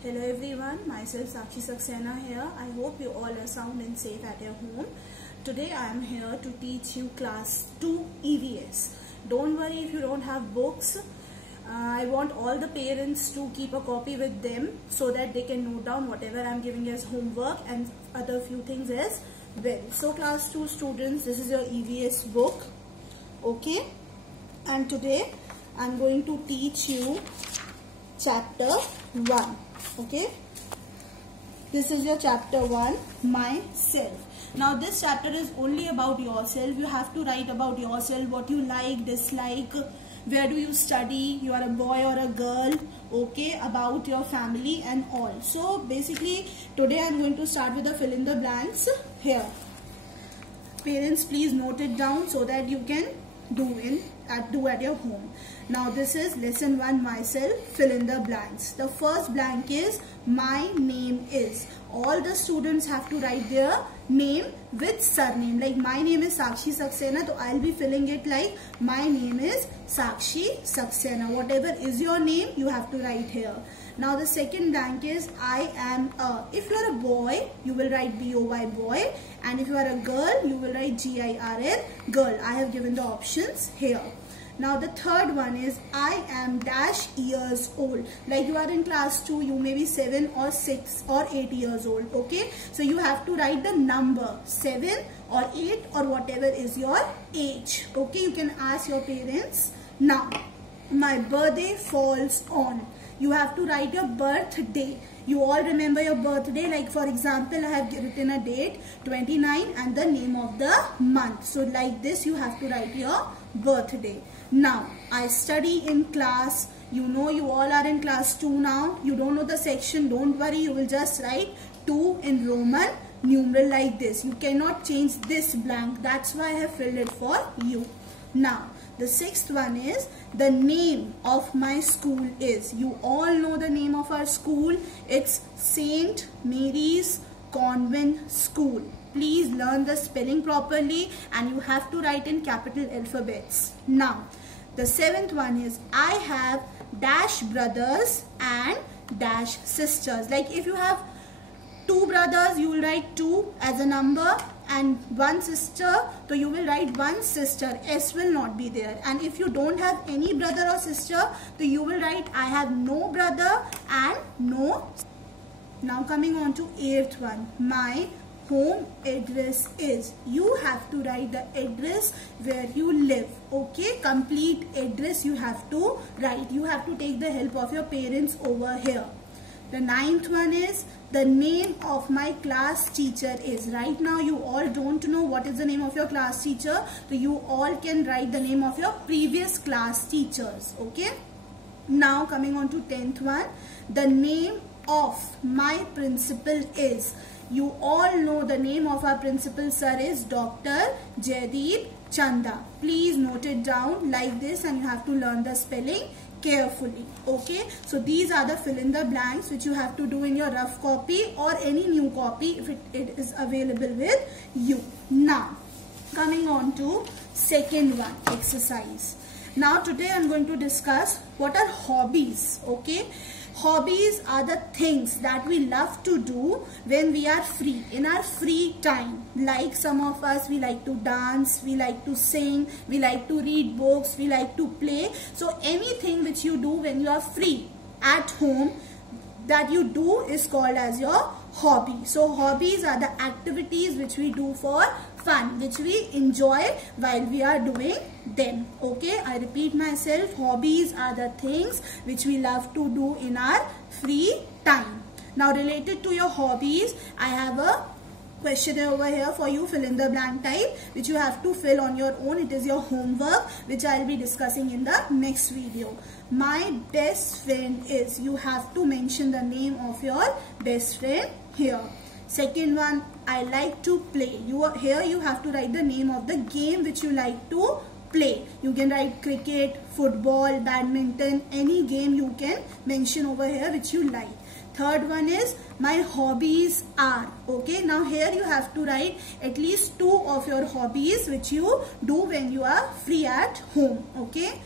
Hello everyone, myself Sakshi Saxena here. I hope you all are sound and safe at your home. Today I am here to teach you class 2 EVS. Don't worry if you don't have books. I want all the parents to keep a copy with them so that they can note down whatever I am giving as homework and other few things as well. So class 2 students, this is your EVS book. Okay, and today I am going to teach you chapter 1. Okay, this is your chapter 1, myself. Now this chapter is only about yourself. You have to write about yourself, what you like, dislike, where do you study, you are a boy or a girl, okay, about your family and all. So basically today I am going to start with the fill in the blanks here. Parents, please note it down so that you can do at your home. Now this is lesson 1, myself, fill in the blanks. The first blank is my name is. All the students have to write their name with surname. Like my name is Sakshi Saxena, so I'll be filling it like my name is Sakshi Saxena. Whatever is your name, you have to write here. Now the second blank is I am a. If you are a boy, you will write B-O-Y, boy. And if you are a girl, you will write G-I-R-L, girl. I have given the options here. Now the third one is I am dash years old. Like you are in class 2, you may be 7 or 6 or 8 years old. Okay, so you have to write the number 7 or 8 or whatever is your age. Okay, you can ask your parents. Now my birthday falls on. You have to write your birthday. You all remember your birthday. Like for example, I have written a date 29 and the name of the month. So like this you have to write your birthday. Now I study in class. You know you all are in class 2 now. You don't know the section. Don't worry. You will just write 2 in Roman numeral like this. You cannot change this blank. That's why I have filled it for you. Now the sixth one is the name of my school is. You all know the name of our school. It's St. Mary's Convent School. Please learn the spelling properly and you have to write in capital alphabets. Now the seventh one is I have dash brothers and dash sisters. Like if you have 2 brothers, you will write 2 as a number, and 1 sister, so you will write 1 sister. S will not be there. And if you don't have any brother or sister, so you will write I have no brother and no. Now coming on to 8th one, my home address is. You have to write the address where you live. Okay, complete address you have to write. You have to take the help of your parents over here. The 9th one is the name of my class teacher is. Right now you all don't know what is the name of your class teacher, so you all can write the name of your previous class teachers. Okay, now coming on to 10th one, the name of my principal is. You all know the name of our principal sir is Dr. Jaideep Chanda. Please note it down like this and you have to learn the spelling carefully. Okay, so these are the fill in the blanks which you have to do in your rough copy or any new copy if it is available with you. Now coming on to second one, exercise. Now today I am going to discuss what are hobbies. Okay, hobbies are the things that we love to do when we are free, in our free time. Like some of us, we like to dance, we like to sing, we like to read books, we like to play. So anything which you do when you are free at home that you do is called as your hobby. So hobbies are the activities which we do for fun, which we enjoy while we are doing them. Okay, I repeat myself, hobbies are the things which we love to do in our free time. Now related to your hobbies, I have a questionnaire over here for you, fill in the blank type, which you have to fill on your own. It is your homework which I will be discussing in the next video. My best friend is. You have to mention the name of your best friend here. Second one, I like to play. Here you have to write the name of the game which you like to play. You can write cricket, football, badminton, any game you can mention over here which you like. Third one is my hobbies are. Okay, now here you have to write at least 2 of your hobbies which you do when you are free at home. Okay,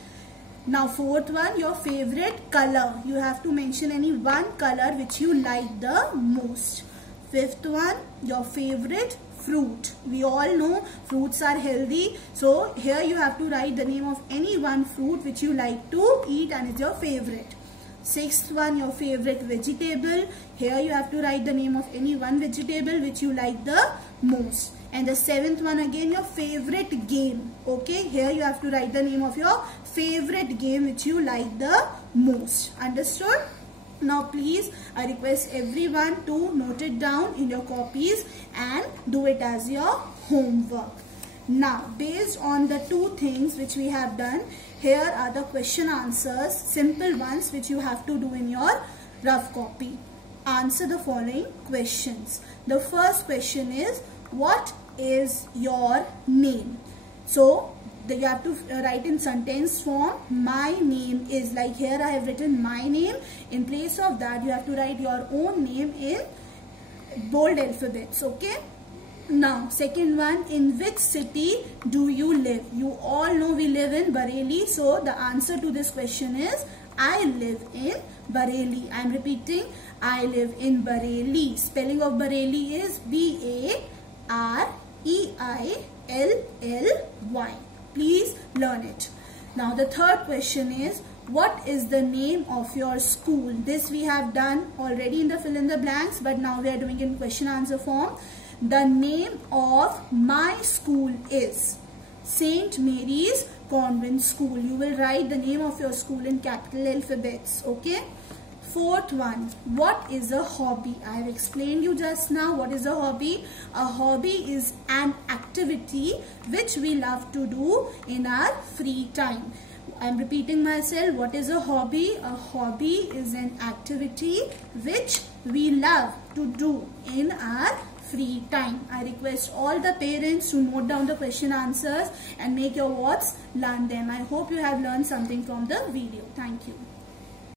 Now fourth one, your favorite color. You have to mention any one color which you like the most. Fifth one, your favorite fruit. We all know fruits are healthy, so here you have to write the name of any one fruit which you like to eat and is your favorite. Sixth one, your favorite vegetable. Here you have to write the name of any one vegetable which you like the most. And the seventh one, again, your favorite game. Okay, here you have to write the name of your favorite game which you like the most. Understood? Now please, I request everyone to note it down in your copies and do it as your homework. Now, based on the two things which we have done, here are the question answers, simple ones which you have to do in your rough copy. Answer the following questions. The first question is, what is your name? So, you have to write in sentence form, my name is. Like here I have written my name. In place of that, you have to write your own name in bold alphabets. Okay. Now, second one, in which city do you live? You all know we live in Bareilly. So, the answer to this question is, I live in Bareilly. I am repeating, I live in Bareilly. Spelling of Bareilly is B-A-R-E-I-L-L-Y. Please learn it. Now, the third question is, what is the name of your school? This we have done already in the fill in the blanks, but now we are doing in question answer form. The name of my school is St. Mary's Convent School. You will write the name of your school in capital alphabets. Okay. Fourth one, what is a hobby? I have explained you just now what is a hobby. A hobby is an activity which we love to do in our free time. I am repeating myself, what is a hobby? A hobby is an activity which we love to do in our free time. I request all the parents to note down the question answers and make your words learn them. I hope you have learned something from the video. Thank you.